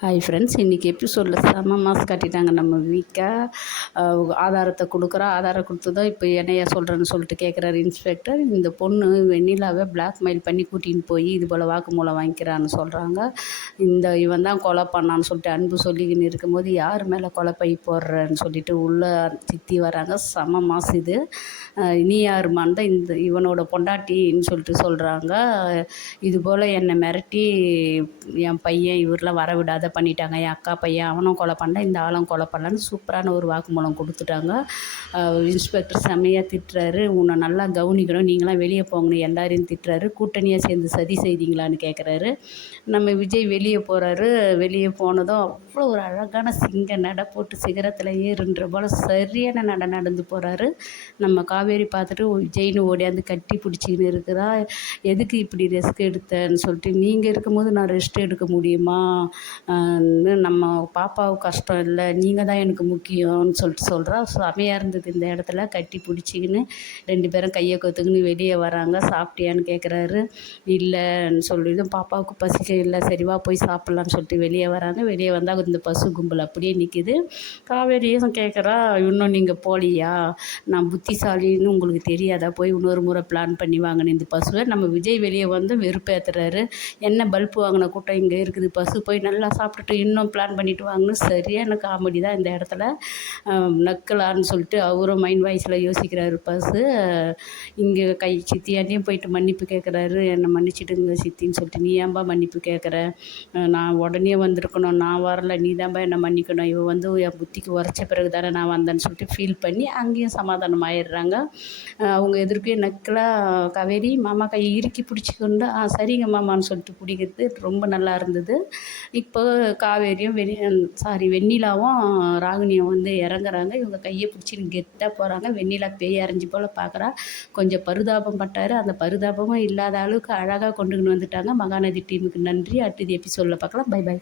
Hi friends இன்றைக்கி எபிசோடில் செம மாஸ் காட்டிட்டாங்க நம்ம வீக்காக ஆதாரத்தை கொடுக்குறா ஆதாரம் கொடுத்து தான் இப்போ என்னையா சொல்கிறேன்னு சொல்லிட்டு கேட்குறாரு இன்ஸ்பெக்டர் இந்த பொண்ணு வெண்ணிலாவை பிளாக்மெயில் பண்ணி கூட்டின்னு போய் இது போல் வாக்குமூலம் வாங்கிக்கிறான்னு சொல்கிறாங்க இந்த இவன் தான் கொலை பண்ணான்னு சொல்லிட்டு அன்பு சொல்லிக்கின்னு இருக்கும்போது யார் மேலே கொலை பை போடுறேன்னு சொல்லிட்டு உள்ளே சித்தி வராங்க. செம மாஸ் இது. நீ யாருமான் தான் இந்த இவனோட பொண்டாட்டின்னு சொல்லிட்டு சொல்கிறாங்க இது போல் என்னை மிரட்டி என் பையன் இவரெலாம் வர விடாத பண்ணிட்டாங்க. என் அக்கா பையன் அவனும் கொலை பண்ணல இந்த ஆளும் கொலை பண்ணலான்னு சூப்பரான ஒரு வாக்குமூலம் கொடுத்துட்டாங்க. இன்ஸ்பெக்டர் செம்மையாக திட்டுறாரு. உன்னை நல்லா கவனிக்கணும். நீங்களாம் வெளியே போங்கன்னு எல்லாரையும் திட்டுறாரு. கூட்டணியாக சேர்ந்து சதி செய்தீங்களான்னு கேட்குறாரு நம்ம விஜய் வெளியே போகிறாரு வெளியே போனதும் அவ்வளோ ஒரு அழகான சிங்க நட போட்டு சிகரத்தில் ஏறுன்ற போல் சரியான நட நடந்து போகிறாரு நம்ம காவேரி பார்த்துட்டு விஜய்னு ஓடியாந்து கட்டி பிடிச்சிக்கின்னு இருக்குதா எதுக்கு இப்படி ரெஸ்க் எடுத்தேன்னு சொல்லிட்டு நீங்கள் இருக்கும்போது நான் ரெஸ்ட் எடுக்க முடியுமா? நம்ம பாப்பாவுக்கு கஷ்டம் இல்லை நீங்கள் தான் எனக்கு முக்கியம்னு சொல்லிட்டு சொல்கிறா செமையாக இருந்தது இந்த இடத்துல கட்டி பிடிச்சிக்கின்னு ரெண்டு பேரும் கையை கொத்துக்கின்னு வெளியே வராங்க. சாப்பிட்டியான்னு கேட்குறாரு இல்லைன்னு சொல்லிட்டு பாப்பாவுக்கு பசிக்க இல்லை. சரிவா போய் சாப்பிட்லான்னு சொல்லிட்டு வெளியே வராங்க. வெளியே வந்தால் இந்த பசு கும்பல் அப்படியே நிற்கிது காவேரியும் கேட்குறா இன்னும் நீங்கள் போகலையா நான் புத்திசாலின்னு உங்களுக்கு தெரியாதா? போய் இன்னொரு முறை பிளான் பண்ணி வாங்கினேன் இந்த பசுவை. நம்ம விஜய் வெளியே வந்து வெறுப்பேற்றுறாரு என்ன பல்ப் வாங்கின கூட்டம் இங்கே இருக்குது? பசு போய் நல்லா சாப்பிட்டுட்டு இன்னும் பிளான் பண்ணிட்டு வாங்கன்னு சரியான காமெடி தான் இந்த இடத்துல. நக்கலான்னு சொல்லிட்டு அவரும் மைண்ட் வாய்ஸில் யோசிக்கிறாரு பர்ஸு இங்கே கை சித்தியாண்டியும் போயிட்டு மன்னிப்பு கேட்குறாரு என்னை மன்னிச்சிடுங்க சித்தின்னு சொல்லிட்டு நீ ஏன்பா மன்னிப்பு கேட்குற நான் உடனே வந்திருக்கணும். நான் வரல. நீ தான்ப்பா என்னை மன்னிக்கணும். இவன் வந்து என் புத்திக்கு உரைச்ச பிறகு தானே நான் வந்தேன்னு சொல்லிட்டு ஃபீல் பண்ணி அங்கேயும் சமாதானம் ஆயிடுறாங்க. அவங்க எதிர்க்கே நக்கலாக கவேரி மாமா கையை இறுக்கி பிடிச்சிக்கொண்டு ஆ சரிங்க மாமான்னு சொல்லிட்டு பிடிக்கிறது ரொம்ப நல்லா இருந்தது. இப்போ காவேரியும் வெண் சாரி வெண்ணிலாவும் ராகினியும் வந்து இறங்குறாங்க. இவங்க கையை பிடிச்சின்னு கெத்தாக போகிறாங்க வெண்ணிலா பேய் அரைஞ்சி போல் பார்க்குறா கொஞ்சம் பரிதாபம் பட்டார். அந்த பரிதாபமும் இல்லாத அளவுக்கு அழகாக கொண்டுக்கின்னு வந்துட்டாங்க. மகாநதி டீமுக்கு நன்றி. அடுத்தது எபிசோடில் பார்க்கலாம் பை பை